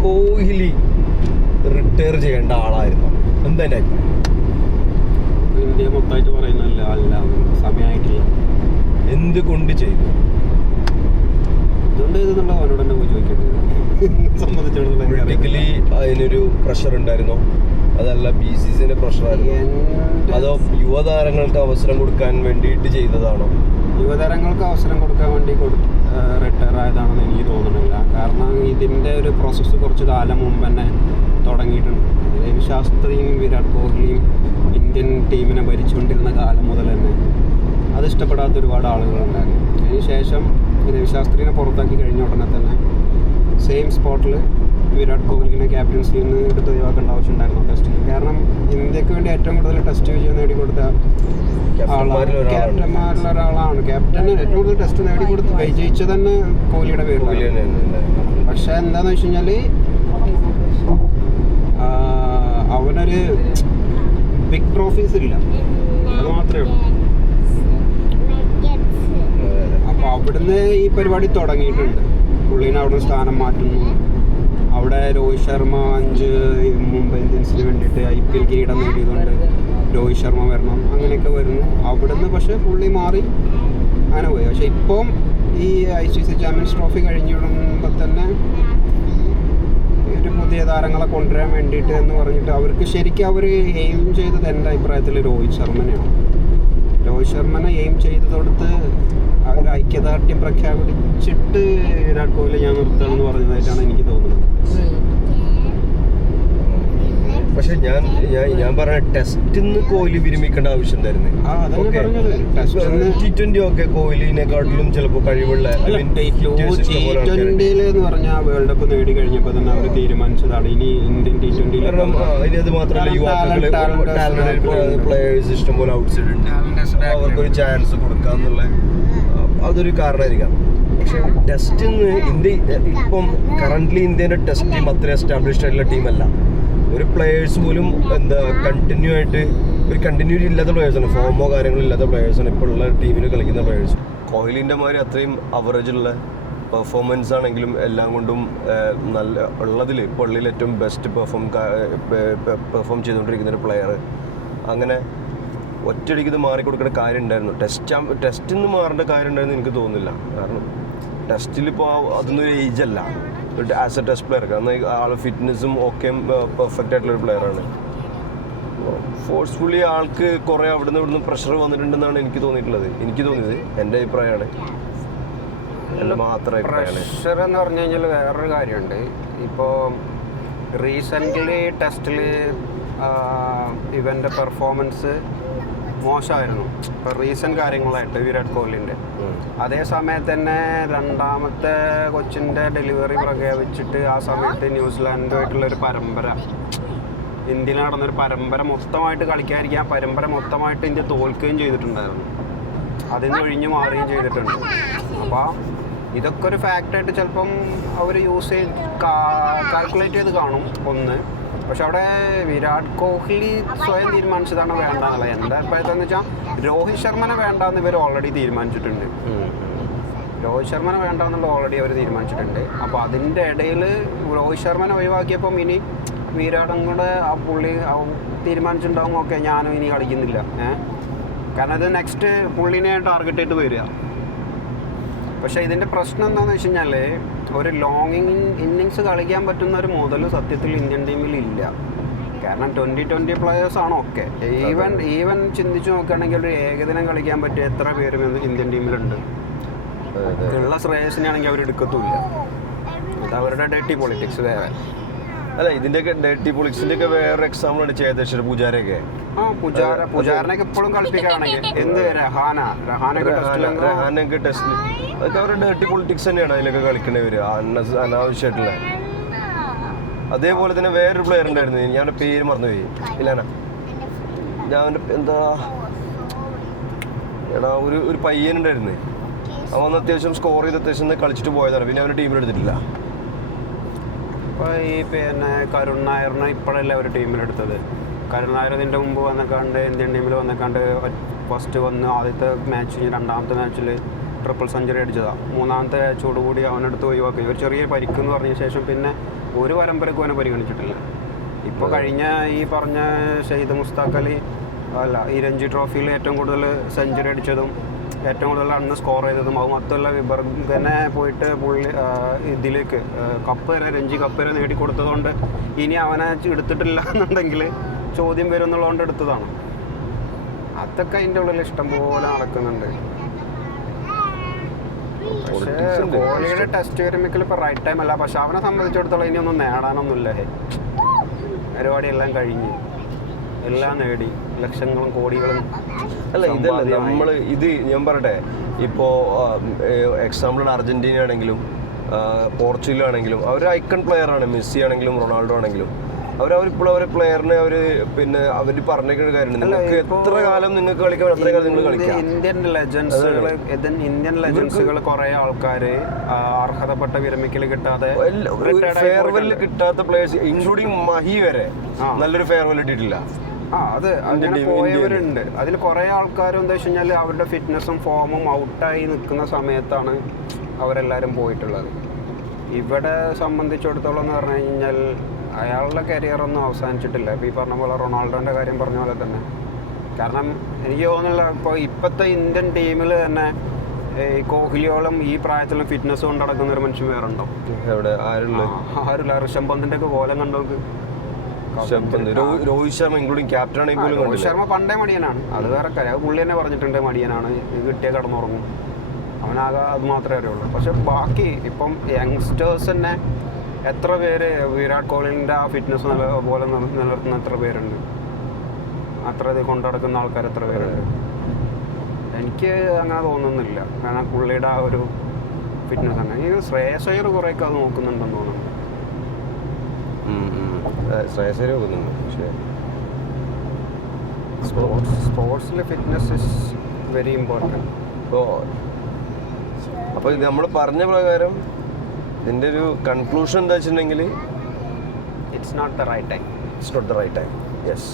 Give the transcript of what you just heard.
Kohli retire ചെയ്യേണ്ട ആളായിരുന്നു. എന്താ എൻ്റെ അഭിപ്രായം? ഇന്ത്യ മൊത്തമായിട്ട് പറയുന്നല്ല, അല്ല സമയമായിട്ടില്ല. എന്തുകൊണ്ട് ചെയ്തു? അതുകൊണ്ട് ഇതെന്നുള്ള അവനോട് തന്നെ പോയി ചോദിക്കേണ്ടത്. സംബന്ധിച്ചിടത്തോളം പൊളിറ്റിക്കലി അതിനൊരു പ്രഷർ ഉണ്ടായിരുന്നോ? അതല്ല BCCന്റെ പ്രഷറായിരുന്നു? അതോ യുവതാരങ്ങൾക്ക് അവസരം കൊടുക്കാൻ വേണ്ടിയിട്ട് ചെയ്തതാണോ? യുവതാരങ്ങൾക്ക് അവസരം കൊടുക്കാൻ വേണ്ടി റിട്ടയർ ആയതാണെന്ന് എനിക്ക് തോന്നുന്നില്ല. കാരണം ഇതിൻ്റെ ഒരു പ്രോസസ്സ് കുറച്ച് കാലം മുമ്പ് തന്നെ തുടങ്ങിയിട്ടുണ്ട്. രവി ശാസ്ത്രിയും വിരാട് കോഹ്ലിയും ഇന്ത്യൻ ടീമിനെ ഭരിച്ചുകൊണ്ടിരുന്ന കാലം മുതൽ തന്നെ അത് ഇഷ്ടപ്പെടാത്ത ഒരുപാട് ആളുകളുണ്ടായിരുന്നു. അതിനുശേഷം രവി ശാസ്ത്രിനെ പുറത്താക്കി കഴിഞ്ഞ ഉടനെ തന്നെ സെയിം സ്പോട്ടിൽ വിരാട് കോഹ്ലിനെ ക്യാപ്റ്റൻസിയിൽ നിന്ന് എടുത്ത് ഒഴിവാക്കേണ്ട ആവശ്യമുണ്ടായിരുന്നു ടെസ്റ്റിൽ. കാരണം ഇന്ത്യക്ക് വേണ്ടി ഏറ്റവും കൂടുതൽ ടെസ്റ്റ് വിജയം നേടിക്കൊടുത്ത ക്യാപ്റ്റന്മാരിൽ ഒരാളാണ്. ക്യാപ്റ്റന് ഏറ്റവും കൂടുതൽ ടെസ്റ്റ് നേടിക്കൊടുത്ത് വിജയിച്ചത് തന്നെ കോഹ്ലിയുടെ പേരിലാണ്. പക്ഷെ എന്താണെന്ന് വെച്ച് കഴിഞ്ഞാൽ അവനൊരു ബിഗ് ട്രോഫീസ് ഇല്ല, അത് മാത്രമേ ഉള്ളൂ. അപ്പോൾ അവിടുന്ന് ഈ പരിപാടി തുടങ്ങിയിട്ടുണ്ട്. പുള്ളീനെ അവിടെ സ്ഥാനം മാറ്റുന്നു. അവിടെ രോഹിത് ശർമ്മ 5 മുംബൈ ഇന്ത്യൻസിന് വേണ്ടിയിട്ട് IPL കിരീടം നേടിയതുകൊണ്ട് രോഹിത് ശർമ്മ വരണം, അങ്ങനെയൊക്കെ വരുന്നു. അവിടുന്ന് പക്ഷേ പുള്ളി മാറി അങ്ങനെ പോയി. പക്ഷേ ഇപ്പം ഈ ICC ചാമ്പ്യൻസ് ട്രോഫി കഴിഞ്ഞിടുമ്പോൾ തന്നെ ഒരു പുതിയ താരങ്ങളെ കൊണ്ടുവരാൻ വേണ്ടിയിട്ട് എന്ന് പറഞ്ഞിട്ട് അവർക്ക് ശരിക്കും അവർ എയിം ചെയ്തത് എൻ്റെ അഭിപ്രായത്തിൽ രോഹിത് ശർമ്മനെയാണ്. രോഹിത് ശർമ്മനെ എയിം ചെയ്തതൊടുത്ത് അവർ ഐക്യദാർഢ്യം പ്രഖ്യാപിച്ചിട്ട് വിരാട് കോഹ്ലി ഞാൻ നിർത്തണമെന്ന് പറഞ്ഞതായിട്ടാണ് എനിക്ക് തോന്നുന്നത്. പക്ഷെ ഞാൻ പറഞ്ഞ ടെസ്റ്റിന്ന് കോഹ്ലി വിരമിക്കേണ്ട ആവശ്യം ഉണ്ടായിരുന്നു. T20 ഒക്കെ കോഹ്ലിനെക്കാട്ടിലും ചിലപ്പോൾ കഴിവുള്ള T20 എന്ന് പറഞ്ഞാൽ വേൾഡ് കപ്പ് നേടി കഴിഞ്ഞപ്പോൾ തന്നെ അവർ തീരുമാനിച്ചതാണ് ഇനി ഇന്ത്യൻ T20 ഇനി അത് മാത്രമല്ല യുവാക്കള് ടാലന്റഡ് പ്ലേയേഴ്സ് ഇഷ്ടംപോലെ ഔട്ട്സൈഡ് ഉണ്ട്, അവർക്കൊരു ചാൻസ് കൊടുക്കാന്നുള്ള അതൊരു കാരണമായിരിക്കാം. പക്ഷെ ടെസ്റ്റിന്ന് ഇന്ത്യ ഇപ്പം കറന്റ്ലി ഇന്ത്യൻ്റെ ടെസ്റ്റ് ടീം അത്ര എസ്റ്റാബ്ലിഷ്ഡ് ആയിട്ടുള്ള ടീമല്ല. ഒരു പ്ലേയേഴ്സ് പോലും കണ്ടിന്യൂ ആയിട്ട് ഒരു കണ്ടിന്യൂറ്റി ഇല്ലാത്ത പ്ലേയേഴ്സാണ്, ഫോമോ കാര്യങ്ങളോ ഇല്ലാത്ത പ്ലേയേഴ്സാണ് ഇപ്പോൾ ഉള്ള ടീമിൽ കളിക്കുന്ന പ്ലേയേഴ്സ്. കോഹ്ലിൻ്റെ മാതിരി അത്രയും അവറേജുള്ള പെർഫോമൻസ് ആണെങ്കിലും എല്ലാം കൊണ്ടും നല്ല ഉള്ളതിൽ ഇപ്പോൾ ഉള്ളിൽ ഏറ്റവും ബെസ്റ്റ് പെർഫോം ചെയ്തുകൊണ്ടിരിക്കുന്ന ഒരു പ്ലെയർ അങ്ങനെ ഒറ്റയടിക്ക് ഇത് മാറിക്കൊടുക്കേണ്ട കാര്യം ഉണ്ടായിരുന്നു. ടെസ്റ്റിൽ നിന്ന് മാറേണ്ട കാര്യം ഉണ്ടായിരുന്നു എനിക്ക് തോന്നുന്നില്ല. കാരണം ടെസ്റ്റിലിപ്പോൾ അതൊന്നും ഒരു ഏജ് അല്ല ആസ് എ ടെസ്റ്റ് പ്ലെയർ. കാരണം ആൾ ഫിറ്റ്നസ്സും ഒക്കെ പെർഫെക്റ്റ് ആയിട്ടുള്ളൊരു പ്ലെയറാണ്. ഫോഴ്സ്ഫുള്ളി ആൾക്ക് കുറേ ഇവിടുന്ന് പ്രഷർ വന്നിട്ടുണ്ടെന്നാണ് എനിക്ക് തോന്നിയത്. എൻ്റെ അഭിപ്രായമാണ്, എൻ്റെ മാത്രം അഭിപ്രായമാണ്. പ്രഷർ എന്ന് പറഞ്ഞു കഴിഞ്ഞാൽ വേറൊരു കാര്യമുണ്ട്. ഇപ്പോൾ റീസെൻ്റ്ലി ടെസ്റ്റിൽ ഇവൻ്റെ പെർഫോമൻസ് മോശമായിരുന്നു. ഇപ്പോൾ റീസെൻറ്റ് കാര്യങ്ങളായിട്ട് വിരാട് കോഹ്ലിൻ്റെ. അതേ സമയത്ത് തന്നെ രണ്ടാമത്തെ കൊച്ചിൻ്റെ ഡെലിവറി പ്രഖ്യാപിച്ചിട്ട് ആ സമയത്ത് ന്യൂസിലാൻഡുമായിട്ടുള്ളൊരു പരമ്പര, ഇന്ത്യയിൽ നടന്നൊരു പരമ്പര മൊത്തമായിട്ട് കളിക്കാതിരിക്കാൻ പരമ്പര മൊത്തമായിട്ട് ഇന്ത്യ തോൽക്കുകയും ചെയ്തിട്ടുണ്ടായിരുന്നു. അതിൽ നിന്ന് ഒഴിഞ്ഞു മാറുകയും ചെയ്തിട്ടുണ്ട്. അപ്പോൾ ഇതൊക്കെ ഒരു ഫാക്റ്റായിട്ട് ചിലപ്പം അവർ കാൽക്കുലേറ്റ് ചെയ്ത് കാണും ഒന്ന്. പക്ഷെ അവിടെ വിരാട് കോഹ്ലി സ്വയം തീരുമാനിച്ചതാണ് വേണ്ടെന്നുള്ളത്. എൻ്റെ അഭിപ്രായത്തിൽ വെച്ചാൽ രോഹിത് ശർമ്മനെ വേണ്ടാന്ന് ഇവർ ഓൾറെഡി തീരുമാനിച്ചിട്ടുണ്ട്. രോഹിത് ശർമ്മനെ വേണ്ടാന്നുള്ളത് ഓൾറെഡി അവർ തീരുമാനിച്ചിട്ടുണ്ട്. അപ്പോൾ അതിൻ്റെ ഇടയിൽ രോഹിത് ശർമ്മനെ ഒഴിവാക്കിയപ്പം ഇനി വിരാടും കൂടെ ആ പുള്ളി തീരുമാനിച്ചിട്ടുണ്ടാവും ഓക്കെ ഞാനും ഇനി കളിക്കുന്നില്ല. കാരണം ഇത് നെക്സ്റ്റ് പുള്ളിനെ ടാർഗറ്റ് ആയിട്ട് വരിക. പക്ഷേ ഇതിൻ്റെ പ്രശ്നം എന്താണെന്ന് വെച്ച് കഴിഞ്ഞാൽ ഒരു ലോങ് ഇന്നിങ്സ് കളിക്കാൻ പറ്റുന്ന ഒരു മുതൽ സത്യത്തിൽ ഇന്ത്യൻ ടീമിൽ ഇല്ല. കാരണം 2020 പ്ലെയേഴ്സാണ് ഒക്കെ. ഈവൻ ചിന്തിച്ച് നോക്കുകയാണെങ്കിൽ ഒരു ഏകദിനം കളിക്കാൻ പറ്റിയ എത്ര പേരും ഇന്ത്യൻ ടീമിലുണ്ട്. ഉള്ള ശ്രേയസിനാണെങ്കിൽ അവർ എടുക്കത്തുമില്ല. ഇത് അവരുടെ ഡേറ്റി പൊളിറ്റിക്സ് വേറെ. അല്ല ഇതിൻ്റെയൊക്കെ ഡേറ്റി പൊളിറ്റിക്സിൻ്റെയൊക്കെ വേറെ എക്സാമ്പിളാണ് ചേതേശ്വർ പൂജാരയൊക്കെ. പൂജാരനൊക്കെ എപ്പോഴും കളിപ്പിക്കുകയാണെങ്കിൽ എന്ത് രഹാനൊക്കെ ടെസ്റ്റിൽ അതൊക്കെ അവരുടെ ഡേർട്ടി പൊളിറ്റിക്സ് തന്നെയാണ് അതിലൊക്കെ കളിക്കേണ്ടവര് അനാവശ്യമായിട്ടുള്ള. അതേപോലെ തന്നെ വേറൊരു പ്ലെയർ ഉണ്ടായിരുന്നു, ഞാൻ പേര് മറന്നുപോയി. ഇല്ലാനാ ഞാൻ ഒരു പയ്യനുണ്ടായിരുന്നു. അവൻ അത്യാവശ്യം സ്കോർ ചെയ്ത് അത്യാവശ്യം കളിച്ചിട്ട് പോയതാണ്. പിന്നെ അവൻ്റെ ടീമിലെടുത്തിട്ടില്ല. ഇപ്പോൾ ഈ കരുൺ നായറിനെ ഇപ്പോഴല്ലേ അവർ ടീമിലെടുത്തത്. കരുൺ നായർ ഇതിൻ്റെ മുമ്പ് വന്നേക്കാണ്ട് ഇന്ത്യൻ ടീമിൽ വന്നേക്കാണ്ട് ഫസ്റ്റ് വന്ന് ആദ്യത്തെ മാച്ച് രണ്ടാമത്തെ മാച്ചിൽ ട്രിപ്പിൾ സെഞ്ചുറി അടിച്ചതാണ്. മൂന്നാമത്തെ ചൂടുകൂടി അവനെടുത്ത് ഒഴിവാക്കി. ഒരു ചെറിയ പരിക്കെന്ന് പറഞ്ഞ ശേഷം പിന്നെ ഒരു പരമ്പരക്കും അവനെ പരിഗണിച്ചിട്ടില്ല. ഇപ്പോൾ കഴിഞ്ഞ ഈ പറഞ്ഞ ഷെയ്ദ് മുസ്താഖ് അലി അല്ല, ഈ രഞ്ജി ട്രോഫിയിൽ ഏറ്റവും കൂടുതൽ സെഞ്ചുറി അടിച്ചതും ഏറ്റവും കൂടുതൽ അന്ന് സ്കോർ ചെയ്തതും അത് മൊത്തമുള്ള വിബർഗനെ പോയിട്ട് പുള്ളി ഇതിലേക്ക് കപ്പ് വരെ രഞ്ജി കപ്പ് വരെ നേടിക്കൊടുത്തതുകൊണ്ട് ഇനി അവനെ എടുത്തിട്ടില്ല എന്നുണ്ടെങ്കിൽ ചോദ്യം വരും എന്നുള്ളതുകൊണ്ട് എടുത്തതാണ്. അതൊക്കെ അതിൻ്റെ ഉള്ളിൽ ഇഷ്ടംപോലെ നടക്കുന്നുണ്ട്. പക്ഷേ കോഹ്ലിയുടെ ടെസ്റ്റ് വിരമിക്കൽ ഇപ്പോൾ റൈറ്റ് ടൈം അല്ല. പക്ഷെ അവനെ സംബന്ധിച്ചിടത്തോളം ഇനിയൊന്നും നേടാനൊന്നുമില്ല. പരിപാടിയെല്ലാം കഴിഞ്ഞ് എല്ലാം നേടി ലക്ഷങ്ങളും കോടികളും. അല്ല, ഇതല്ല നമ്മൾ ഇത് ഞാൻ പറയട്ടെ, ഇപ്പോൾ എക്സാമ്പിൾ അർജന്റീന ആണെങ്കിലും പോർച്ചുഗലാണെങ്കിലും അവർ ഐക്കൺ പ്ലെയർ ആണ്. മെസ്സി ആണെങ്കിലും റൊണാൾഡോ ആണെങ്കിലും അവരിപ്പോൾ അവരെ പ്ലെയറിനെ പിന്നെ അവർ പറഞ്ഞേക്കുന്ന കാര്യമാണ്, നിങ്ങൾക്ക് എത്ര കാലം നിങ്ങൾക്ക് കളിക്കാം അത്രയും കാലം നിങ്ങൾ കളിക്കാം. ഇന്ത്യൻ ലെജൻസുകൾ കുറെ ആൾക്കാർ അർഹതപ്പെട്ട വിരമിക്കൽ കിട്ടാതെ ഫെയർവെൽ കിട്ടാത്ത പ്ലേയേഴ്സ് ഇൻക്ലൂഡിങ് മഹി വരെ നല്ലൊരു ഫെയർവെൽ കിട്ടിയിട്ടില്ല. അത് അങ്ങനെ പോയവരുണ്ട്. അതിൽ കുറേ ആൾക്കാർ എന്താ വെച്ച് കഴിഞ്ഞാൽ അവരുടെ ഫിറ്റ്നസും ഫോമും ഔട്ടായി നിൽക്കുന്ന സമയത്താണ് അവരെല്ലാവരും പോയിട്ടുള്ളത്. ഇവിടെ സംബന്ധിച്ചിടത്തോളം എന്ന് പറഞ്ഞു കഴിഞ്ഞാൽ അയാളുടെ കരിയറൊന്നും അവസാനിച്ചിട്ടില്ല. ഇപ്പോൾ ഈ പറഞ്ഞ പോലെ റൊണാൾഡോൻ്റെ കാര്യം പറഞ്ഞ പോലെ തന്നെ. കാരണം എനിക്ക് തോന്നുന്നില്ല ഇപ്പോൾ ഇപ്പോഴത്തെ ഇന്ത്യൻ ടീമിൽ തന്നെ ഈ കോഹ്ലിയോളം ഈ പ്രായത്തിലും ഫിറ്റ്നസ് കൊണ്ട് നടക്കുന്ന ഒരു മനുഷ്യൻ വേറെ ഉണ്ടോ? ആരുമില്ല. ഋഷഭ് പന്തിൻ്റെ ഒക്കെ കോലം കണ്ടോക്ക്. രോഹിത് ശർമ്മ ഇൻക്ലൂഡിങ് ക്യാപ്റ്റൻ ആണെങ്കിൽ രോഹിത് ശർമ്മ പണ്ടേ മടിയനാണ്. അത് വേറെ കാര്യം. അത് പുള്ളി തന്നെ പറഞ്ഞിട്ടുണ്ട് മടിയനാണ്, ഇത് കിട്ടിയാൽ കടന്നുറങ്ങും, അവനാകെ അത് മാത്രമേ അറിയുള്ളൂ. പക്ഷെ ബാക്കി ഇപ്പം യങ്സ്റ്റേഴ്സ് തന്നെ എത്ര പേര് വിരാട് കോഹ്ലിൻ്റെ ആ ഫിറ്റ്നസ് പോലെ നിലനിർത്തുന്ന എത്ര പേരുണ്ട്, അത്ര ഇത് കൊണ്ടുനടക്കുന്ന ആൾക്കാർ എത്ര പേരുണ്ട്. എനിക്ക് അങ്ങനെ തോന്നുന്നില്ല. കാരണം പുള്ളിയുടെ ആ ഒരു ഫിറ്റ്നസ് തന്നെ. എനിക്ക് ശ്രേയസ് അയ്യർ കുറേയൊക്കെ അത് നോക്കുന്നുണ്ടെന്ന് തോന്നുന്നു. സ്പോർട്സിൽ ഫിറ്റ്നസ് ഇസ് വെരി ഇമ്പോർട്ടൻറ്റ്. അപ്പോൾ ഇത് നമ്മൾ പറഞ്ഞ പ്രകാരം ഇതിൻ്റെ ഒരു കൺക്ലൂഷൻ എന്താ വെച്ചിട്ടുണ്ടെങ്കിൽ it's not the right time. Yes.